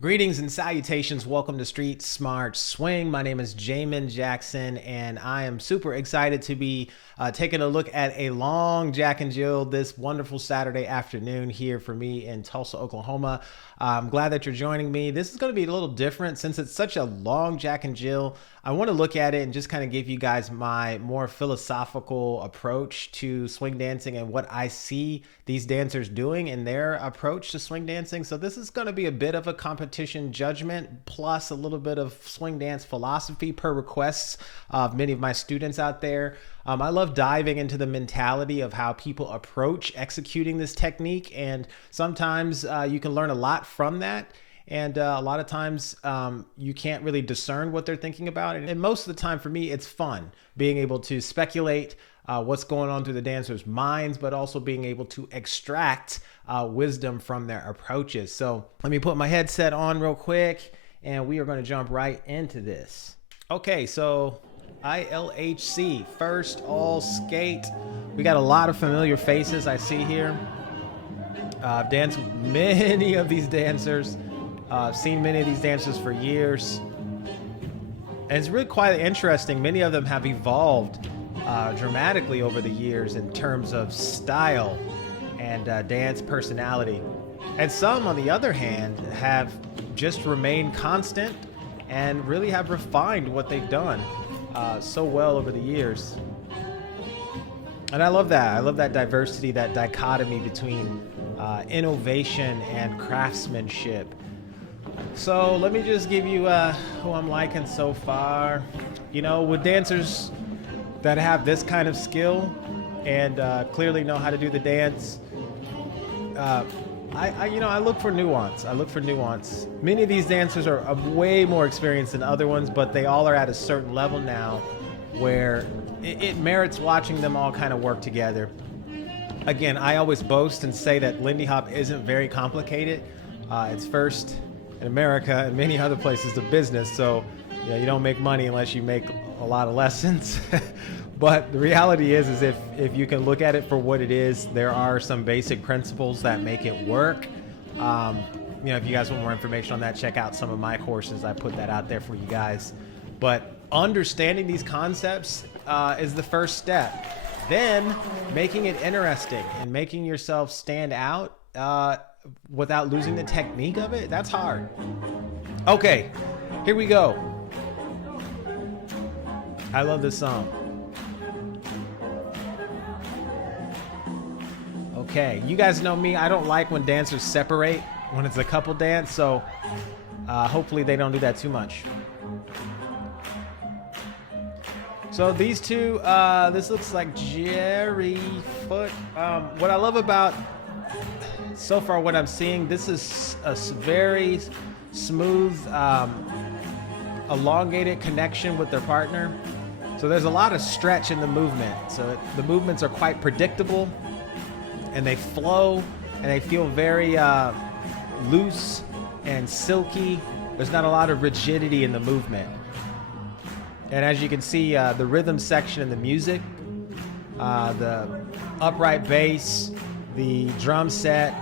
Greetings and salutations. Welcome to Street Smart Swing. My name is Jamin Jackson, and I am super excited to be taking a look at a long Jack and Jill this wonderful Saturday afternoon here for me in Tulsa, Oklahoma. I'm glad that you're joining me. This is going to be a little different since it's such a long Jack and Jill. I want to look at it and just kind of give you guys my more philosophical approach to swing dancing and what I see these dancers doing in their approach to swing dancing. So this is going to be a bit of a competition judgment plus a little bit of swing dance philosophy per requests of many of my students out there. I love diving into the mentality of how people approach executing this technique, and sometimes you can learn a lot from that. And a lot of times you can't really discern what they're thinking about. And most of the time for me, it's fun being able to speculate what's going on through the dancers' minds, but also being able to extract wisdom from their approaches. So let me put my headset on real quick and we are going to jump right into this. Okay, so ILHC, first all skate. We got a lot of familiar faces I see here. I've danced with many of these dancers. I've seen many of these dancers for years. And it's really quite interesting. Many of them have evolved dramatically over the years in terms of style and dance personality. And some, on the other hand, have just remained constant and really have refined what they've done so well over the years. And I love that. I love that diversity, that dichotomy between innovation and craftsmanship. So let me just give you who I'm liking so far. You know, with dancers that have this kind of skill and clearly know how to do the dance, I look for nuance. I look for nuance. Many of these dancers are way more experienced than other ones, but they all are at a certain level now where it merits watching them all kind of work together. Again, I always boast and say that Lindy Hop isn't very complicated. It's first in America and many other places the business, so you don't make money unless you make a lot of lessons. But the reality is if you can look at it for what it is, there are some basic principles that make it work. If you guys want more information on that, check out some of my courses. I put that out there for you guys. But understanding these concepts is the first step. Then making it interesting and making yourself stand out without losing the technique of it, that's hard. Okay, here we go. I love this song. Okay, you guys know me. I don't like when dancers separate when it's a couple dance, so hopefully they don't do that too much. So these two, this looks like Jerry Foot. What I love about so far what I'm seeing, this is a very smooth, elongated connection with their partner. So there's a lot of stretch in the movement. So the movements are quite predictable and they flow and they feel very loose and silky. There's not a lot of rigidity in the movement. And as you can see, the rhythm section in the music, the upright bass, the drum set,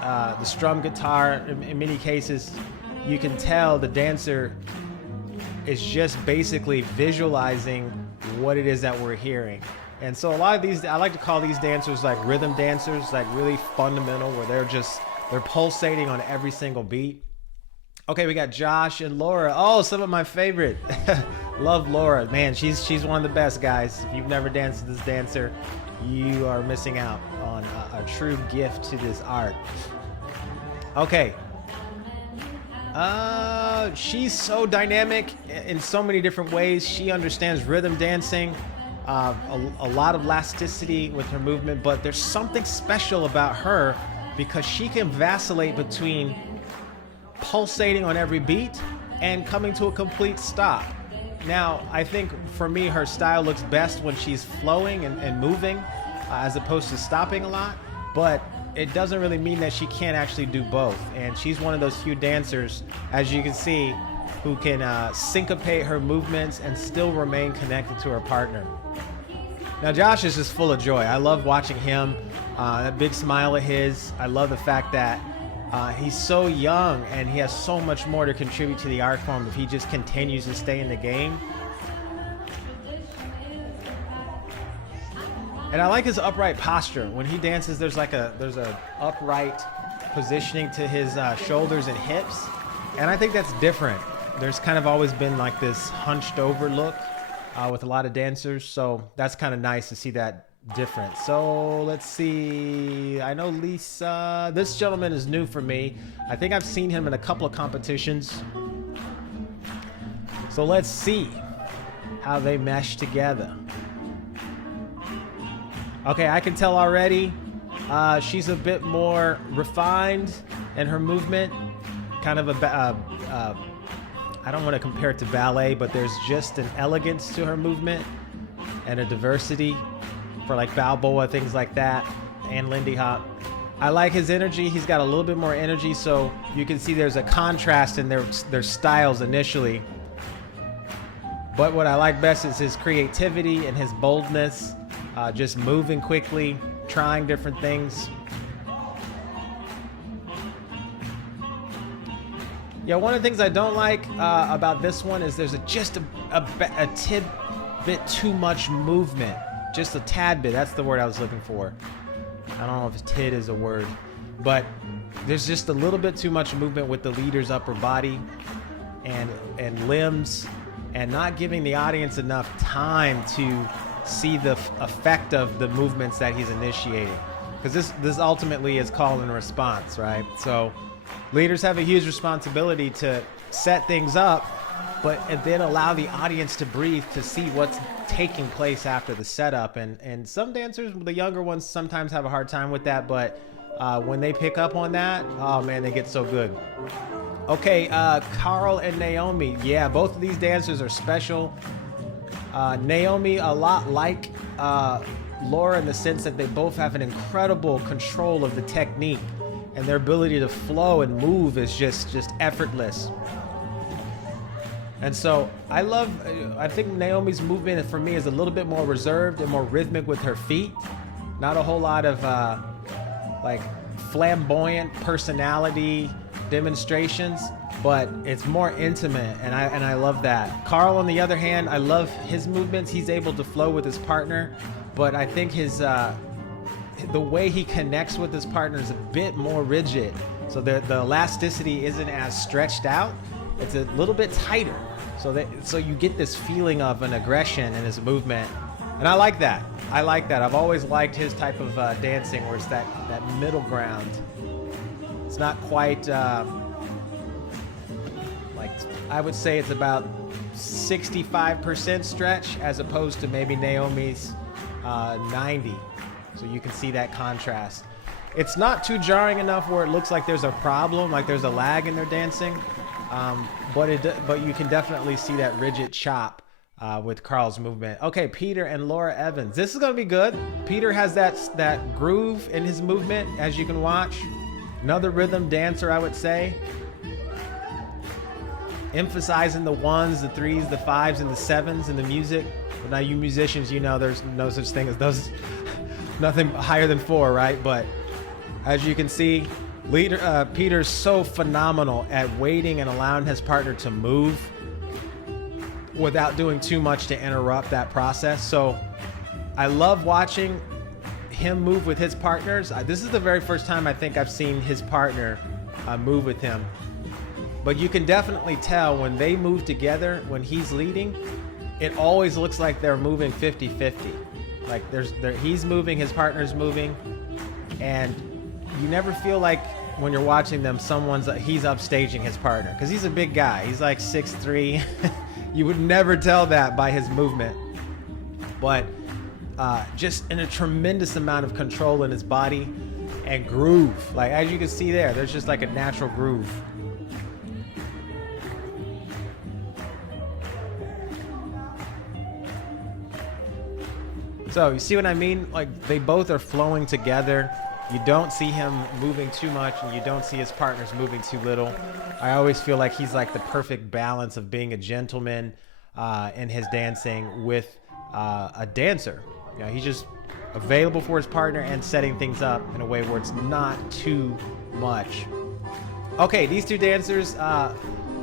the strum guitar, in many cases, you can tell the dancer is just basically visualizing what it is that we're hearing. And so a lot of these, I like to call these dancers like rhythm dancers, like really fundamental, where they're pulsating on every single beat. Okay, we got Josh and Laura. Oh, some of my favorite. Love Laura. Man, she's one of the best, guys. If you've never danced with this dancer, you are missing out on a true gift to this art. Okay. She's so dynamic in so many different ways. She understands rhythm dancing, a lot of elasticity with her movement, but there's something special about her because she can vacillate between pulsating on every beat and coming to a complete stop. Now, I think for me, her style looks best when she's flowing and moving as opposed to stopping a lot, but it doesn't really mean that she can't actually do both. And she's one of those few dancers, as you can see, who can syncopate her movements and still remain connected to her partner. Now, Josh is just full of joy. I love watching him, that big smile of his. I love the fact that He's so young and he has so much more to contribute to the art form if he just continues to stay in the game. And I like his upright posture. When he dances, there's a upright positioning to his shoulders and hips. And I think that's different. There's kind of always been like this hunched over look with a lot of dancers. So that's kind of nice to see that different. So let's see. I know Lisa. This gentleman is new for me. I think I've seen him in a couple of competitions. So let's see how they mesh together. Okay, I can tell already she's a bit more refined in her movement. Kind of I don't want to compare it to ballet, but there's just an elegance to her movement and a diversity for like Balboa, things like that, and Lindy Hop. I like his energy. He's got a little bit more energy, so you can see there's a contrast in their styles initially. But what I like best is his creativity and his boldness. Just moving quickly, trying different things. Yeah, one of the things I don't like about this one is there's just a tidbit too much movement. Just a tad bit. That's the word I was looking for. I don't know if tid is a word, but there's just a little bit too much movement with the leader's upper body and limbs, and not giving the audience enough time to see the effect of the movements that he's initiating, because this ultimately is call and response, right? So leaders have a huge responsibility to set things up, and then allow the audience to breathe to see what's taking place after the setup. And some dancers, the younger ones, sometimes have a hard time with that, but when they pick up on that, oh man, they get so good. Okay, Carl and Naomi. Yeah, both of these dancers are special. Naomi, a lot like Laura in the sense that they both have an incredible control of the technique, and their ability to flow and move is just effortless. And so I think Naomi's movement for me is a little bit more reserved and more rhythmic with her feet. Not a whole lot of like flamboyant personality demonstrations, but it's more intimate, and I love that. Carl, on the other hand, I love his movements. He's able to flow with his partner, but I think his the way he connects with his partner is a bit more rigid. So the elasticity isn't as stretched out. It's a little bit tighter. So you get this feeling of an aggression in his movement, and I like that. I've always liked his type of dancing, where it's that middle ground. It's not quite like, I would say it's about 65% stretch as opposed to maybe Naomi's 90. So you can see that contrast. It's not too jarring enough where it looks like there's a problem, like there's a lag in their dancing, but you can definitely see that rigid chop with Carl's movement. Okay, Peter and Laura Evans. This is gonna be good. Peter has that groove in his movement, as you can watch. Another rhythm dancer, I would say. Emphasizing the ones, the threes, the fives, and the sevens in the music. But now you musicians, you know there's no such thing as those, nothing higher than 4, right? But as you can see, Peter's so phenomenal at waiting and allowing his partner to move without doing too much to interrupt that process. So I love watching him move with his partners. This is the very first time I think I've seen his partner move with him. But you can definitely tell when they move together, when he's leading, it always looks like they're moving 50-50. Like he's moving, his partner's moving, and you never feel like when you're watching them, he's upstaging his partner, because he's a big guy. He's like 6'3". You would never tell that by his movement. But just in a tremendous amount of control in his body and groove. Like, as you can see there's just like a natural groove. So you see what I mean? Like, they both are flowing together. You don't see him moving too much, and you don't see his partners moving too little. I always feel like he's like the perfect balance of being a gentleman in his dancing with a dancer. You know, he's just available for his partner and setting things up in a way where it's not too much. Okay, these two dancers,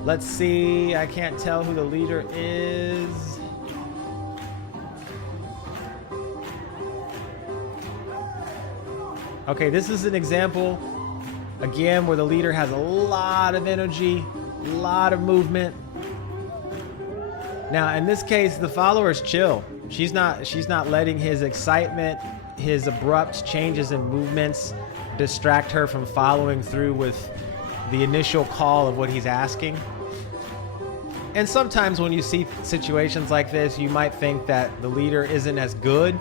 let's see. I can't tell who the leader is. Okay, this is an example, again, where the leader has a lot of energy, a lot of movement. Now, in this case, the follower is chill. She's not letting his excitement, his abrupt changes in movements distract her from following through with the initial call of what he's asking. And sometimes when you see situations like this, you might think that the leader isn't as good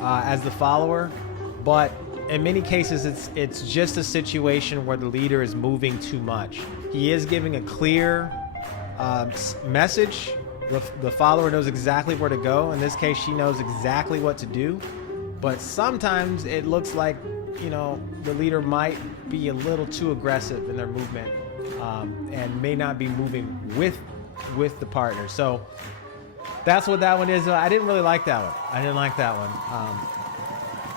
as the follower, but in many cases, it's just a situation where the leader is moving too much. He is giving a clear message. The follower knows exactly where to go. In this case, she knows exactly what to do. But sometimes it looks like, you know, the leader might be a little too aggressive in their movement and may not be moving with the partner. So that's what that one is. I didn't really like that one. I didn't like that one.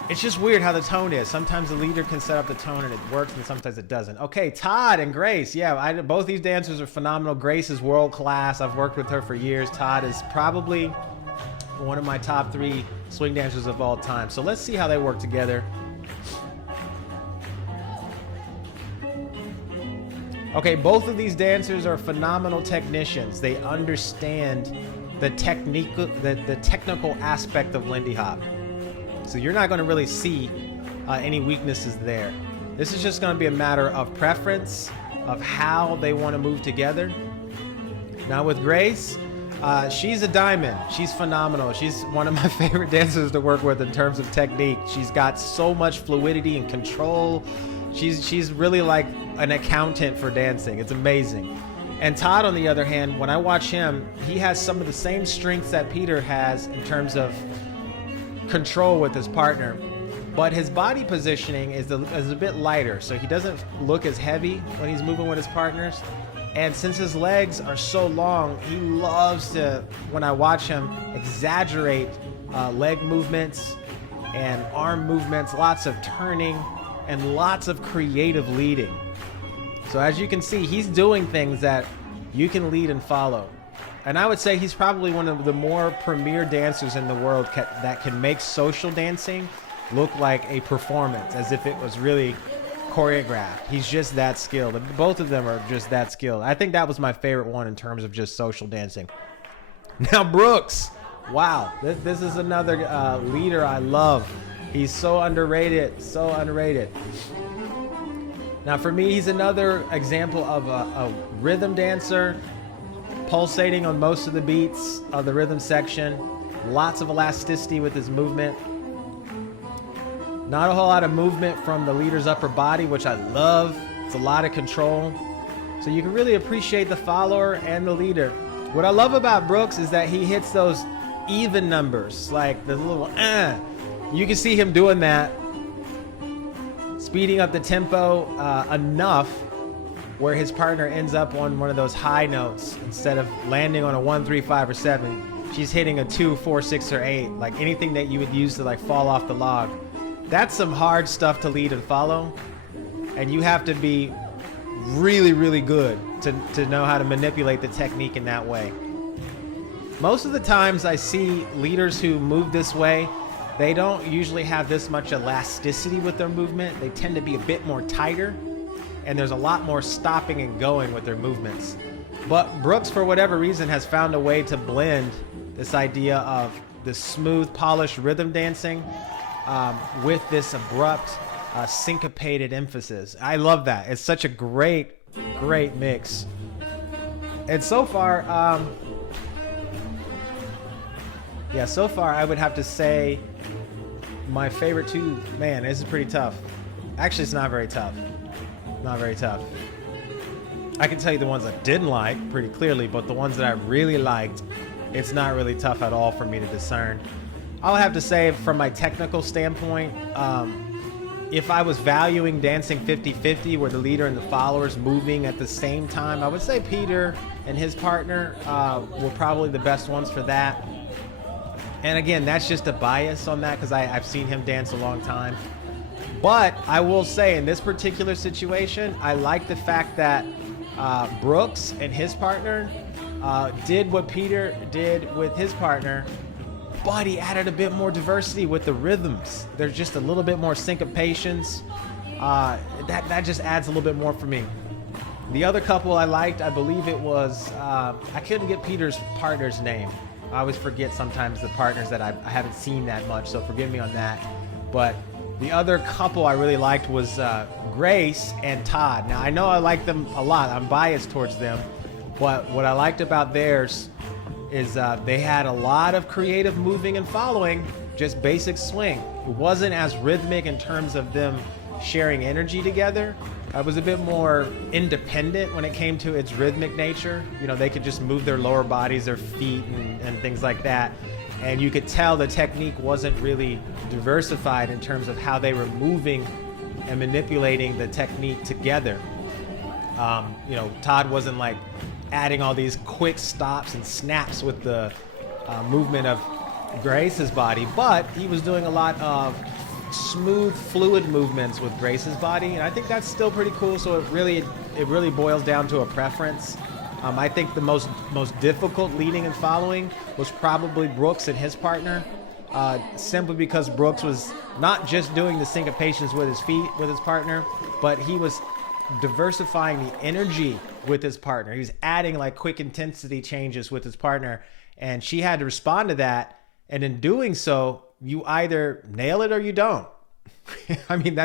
It's just weird how the tone is. Sometimes the leader can set up the tone and it works, and sometimes it doesn't. Okay, Todd and Grace. Yeah, both these dancers are phenomenal. Grace is world class. I've worked with her for years. Todd is probably one of my top 3 swing dancers of all time. So let's see how they work together. Okay, both of these dancers are phenomenal technicians. They understand the technical aspect of Lindy Hop. So you're not going to really see any weaknesses there. This is just going to be a matter of preference, of how they want to move together. Now with Grace, she's a diamond. She's phenomenal. She's one of my favorite dancers to work with in terms of technique. She's got so much fluidity and control. She's really like an accountant for dancing. It's amazing. And Todd, on the other hand, when I watch him, he has some of the same strengths that Peter has in terms of control with his partner, but his body positioning is a bit lighter, so he doesn't look as heavy when he's moving with his partners. And since his legs are so long, he loves to, when I watch him, exaggerate leg movements and arm movements, lots of turning and lots of creative leading. So as you can see, he's doing things that you can lead and follow. And I would say he's probably one of the more premier dancers in the world that can make social dancing look like a performance, as if it was really choreographed. He's just that skilled. Both of them are just that skilled. I think that was my favorite one in terms of just social dancing. Now Brooks, wow, this is another leader I love. He's so underrated, so underrated. Now for me, he's another example of a rhythm dancer, pulsating on most of the beats of the rhythm section. Lots of elasticity with his movement. Not a whole lot of movement from the leader's upper body, which I love. It's a lot of control. So you can really appreciate the follower and the leader. What I love about Brooks is that he hits those even numbers, like the little You can see him doing that, speeding up the tempo enough where his partner ends up on one of those high notes. Instead of landing on a 1, 3, 5, or 7, she's hitting a 2, 4, 6, or 8, like anything that you would use to like fall off the log. That's some hard stuff to lead and follow, and you have to be really, really good to know how to manipulate the technique in that way. Most of the times I see leaders who move this way, they don't usually have this much elasticity with their movement. They tend to be a bit more tighter, and there's a lot more stopping and going with their movements. But Brooks, for whatever reason, has found a way to blend this idea of the smooth, polished rhythm dancing with this abrupt, syncopated emphasis. I love that. It's such a great, great mix. And so far, so far I would have to say my favorite two, man, this is pretty tough. Actually, it's not very tough. Not very tough. I can tell you the ones I didn't like pretty clearly, but the ones that I really liked, it's not really tough at all for me to discern. I'll have to say, from my technical standpoint, if I was valuing dancing 50-50, where the leader and the followers moving at the same time, I would say Peter and his partner were probably the best ones for that. And again, that's just a bias on that because I've seen him dance a long time. But I will say in this particular situation, I like the fact that Brooks and his partner did what Peter did with his partner, but he added a bit more diversity with the rhythms. There's just a little bit more syncopations. That just adds a little bit more for me. The other couple I liked, I believe it was, I couldn't get Peter's partner's name. I always forget sometimes the partners that I haven't seen that much, so forgive me on that. But the other couple I really liked was Grace and Todd. Now, I know I like them a lot. I'm biased towards them. But what I liked about theirs is they had a lot of creative moving and following, just basic swing. It wasn't as rhythmic in terms of them sharing energy together. It was a bit more independent when it came to its rhythmic nature. You know, they could just move their lower bodies, their feet, and things like that. And you could tell the technique wasn't really diversified in terms of how they were moving and manipulating the technique together. You know, Todd wasn't like adding all these quick stops and snaps with the movement of Grace's body, but he was doing a lot of smooth, fluid movements with Grace's body, and I think that's still pretty cool. So it really boils down to a preference. I think the most difficult leading and following was probably Brooks and his partner, simply because Brooks was not just doing the syncopations with his feet with his partner, but he was diversifying the energy with his partner. He was adding like quick intensity changes with his partner, and she had to respond to that. And in doing so, you either nail it or you don't. I mean,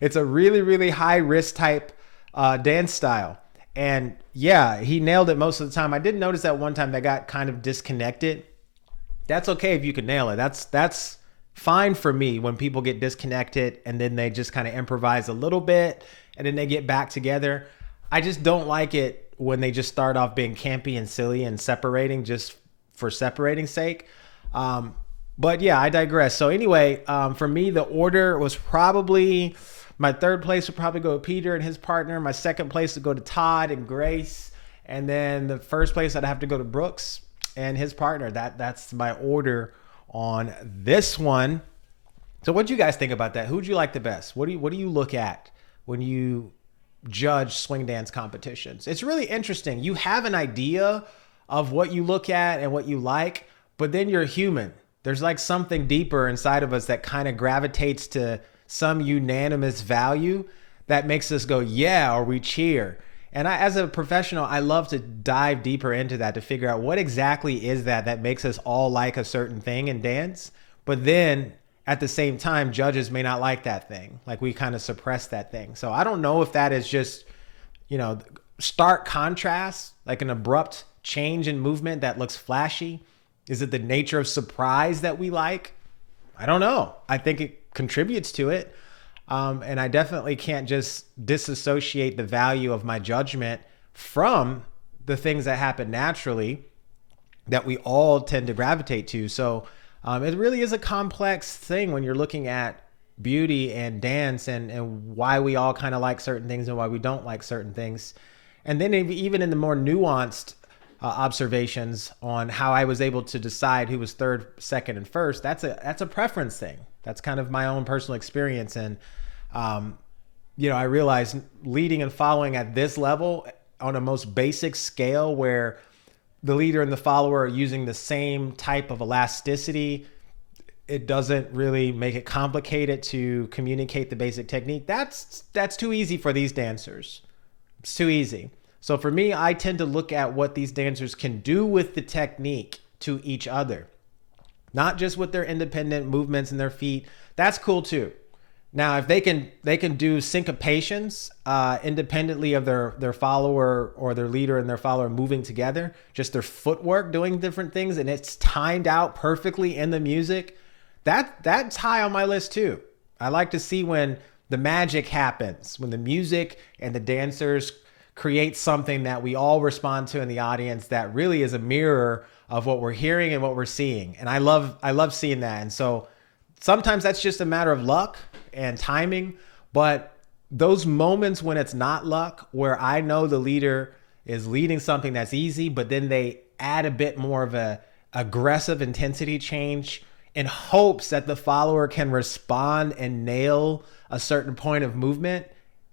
it's a really, really high risk type dance style. And yeah, he nailed it most of the time. I did notice that one time they got kind of disconnected. That's okay if you can nail it. That's fine for me when people get disconnected and then they just kind of improvise a little bit and then they get back together. I just don't like it when they just start off being campy and silly and separating just for separating's sake. But yeah, I digress. So anyway, for me, the order was probably, my third place would probably go to Peter and his partner. My second place would go to Todd and Grace. And then the first place I'd have to go to Brooks and his partner. That's my order on this one. So what do you guys think about that? Who'd you like the best? What do you look at when you judge swing dance competitions? It's really interesting. You have an idea of what you look at and what you like, but then you're human. There's like something deeper inside of us that kind of gravitates to some unanimous value that makes us go, yeah, or we cheer. And as a professional, I love to dive deeper into that to figure out what exactly is that makes us all like a certain thing in dance. But then at the same time, judges may not like that thing. Like we kind of suppress that thing. So I don't know if that is just, you know, stark contrast, like an abrupt change in movement that looks flashy. Is it the nature of surprise that we like? I don't know. I think it contributes to it. And I definitely can't just disassociate the value of my judgment from the things that happen naturally that we all tend to gravitate to. So it really is a complex thing when you're looking at beauty and dance and why we all kind of like certain things and why we don't like certain things. And then even in the more nuanced observations on how I was able to decide who was third, second, and first, that's a preference thing. That's kind of my own personal experience. And, you know, I realized leading and following at this level on a most basic scale where the leader and the follower are using the same type of elasticity, it doesn't really make it complicated to communicate the basic technique. That's too easy for these dancers. It's too easy. So for me, I tend to look at what these dancers can do with the technique to each other, not just with their independent movements and their feet. That's cool too. Now, if they can do syncopations independently of their follower or their leader and their follower moving together, just their footwork doing different things, and it's timed out perfectly in the music, that's high on my list too. I like to see when the magic happens, when the music and the dancers create something that we all respond to in the audience that really is a mirror of what we're hearing and what we're seeing. And I love seeing that. And so sometimes that's just a matter of luck and timing, but those moments when it's not luck, where I know the leader is leading something that's easy, but then they add a bit more of a aggressive intensity change in hopes that the follower can respond and nail a certain point of movement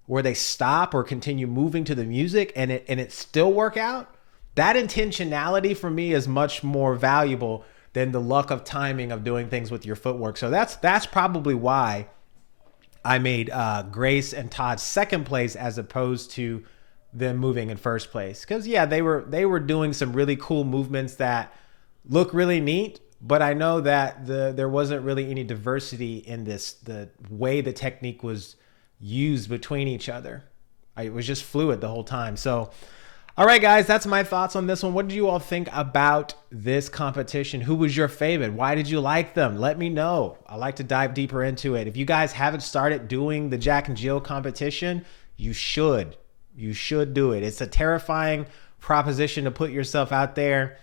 where they stop or continue moving to the music and it still work out. That intentionality for me is much more valuable than the luck of timing of doing things with your footwork. So that's probably why I made Grace and Todd second place as opposed to them moving in first place. Because yeah, they were doing some really cool movements that look really neat, but I know that there wasn't really any diversity in the way the technique was used between each other. It was just fluid the whole time. So, all right, guys, that's my thoughts on this one. What did you all think about this competition? Who was your favorite? Why did you like them? Let me know. I like to dive deeper into it. If you guys haven't started doing the Jack and Jill competition, you should. You should do it. It's a terrifying proposition to put yourself out there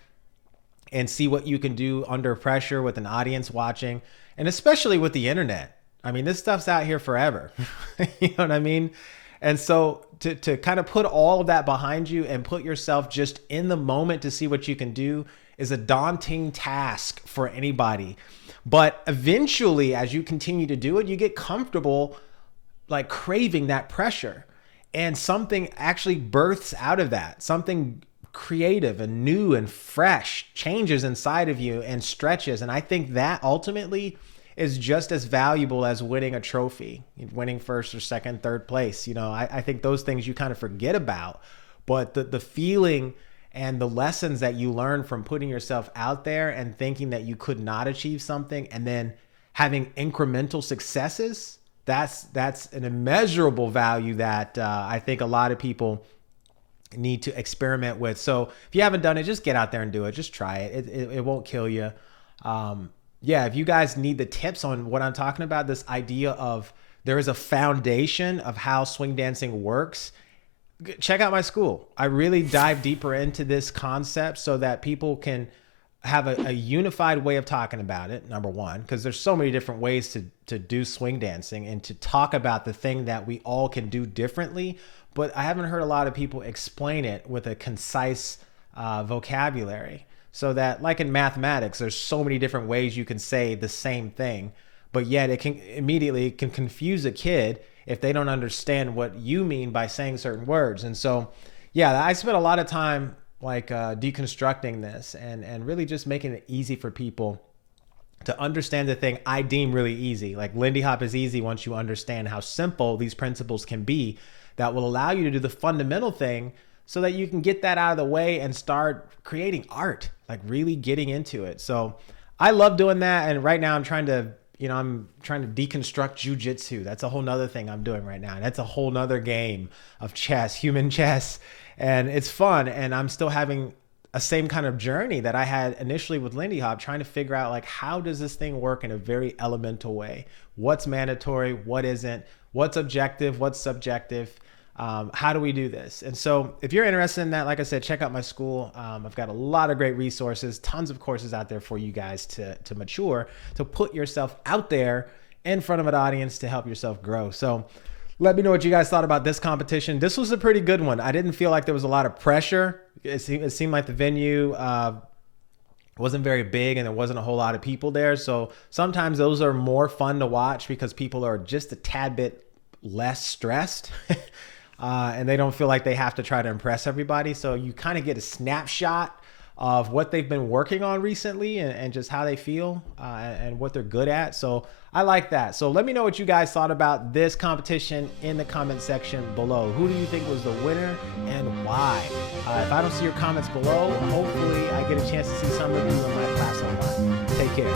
and see what you can do under pressure with an audience watching, and especially with the internet. I mean, this stuff's out here forever. You know what I mean? And so to kind of put all of that behind you and put yourself just in the moment to see what you can do is a daunting task for anybody. But eventually, as you continue to do it, you get comfortable like craving that pressure, and something actually births out of that. Something creative and new and fresh changes inside of you and stretches. And I think that ultimately is just as valuable as winning a trophy, winning first or second, third place. You know, I think those things you kind of forget about, but the feeling and the lessons that you learn from putting yourself out there and thinking that you could not achieve something and then having incremental successes, that's an immeasurable value that I think a lot of people need to experiment with. So if you haven't done it, just get out there and do it. Just try it. It won't kill you. Yeah, if you guys need the tips on what I'm talking about, this idea of there is a foundation of how swing dancing works, check out my school. I really dive deeper into this concept so that people can have a unified way of talking about it, number one, because there's so many different ways to do swing dancing and to talk about the thing that we all can do differently. But I haven't heard a lot of people explain it with a concise vocabulary. So that, like in mathematics, there's so many different ways you can say the same thing, but yet it can confuse a kid if they don't understand what you mean by saying certain words. And so, yeah, I spent a lot of time like deconstructing this and really just making it easy for people to understand the thing I deem really easy. Like Lindy Hop is easy once you understand how simple these principles can be that will allow you to do the fundamental thing so that you can get that out of the way and start creating art, like really getting into it. So I love doing that. And right now I'm trying to deconstruct jujitsu. That's a whole nother thing I'm doing right now. And that's a whole nother game of chess, human chess. And it's fun. And I'm still having a same kind of journey that I had initially with Lindy Hop, trying to figure out like, how does this thing work in a very elemental way? What's mandatory? What isn't? What's objective? What's subjective? How do we do this? And so if you're interested in that, like I said, check out my school. I've got a lot of great resources, tons of courses out there for you guys to mature, to put yourself out there in front of an audience to help yourself grow. So let me know what you guys thought about this competition. This was a pretty good one. I didn't feel like there was a lot of pressure. It seemed like the venue wasn't very big and there wasn't a whole lot of people there. So sometimes those are more fun to watch because people are just a tad bit less stressed. And they don't feel like they have to try to impress everybody. So you kind of get a snapshot of what they've been working on recently and just how they feel and what they're good at. So I like that. So let me know what you guys thought about this competition in the comment section below. Who do you think was the winner and why? If I don't see your comments below, hopefully I get a chance to see some of you in my class online. Take care.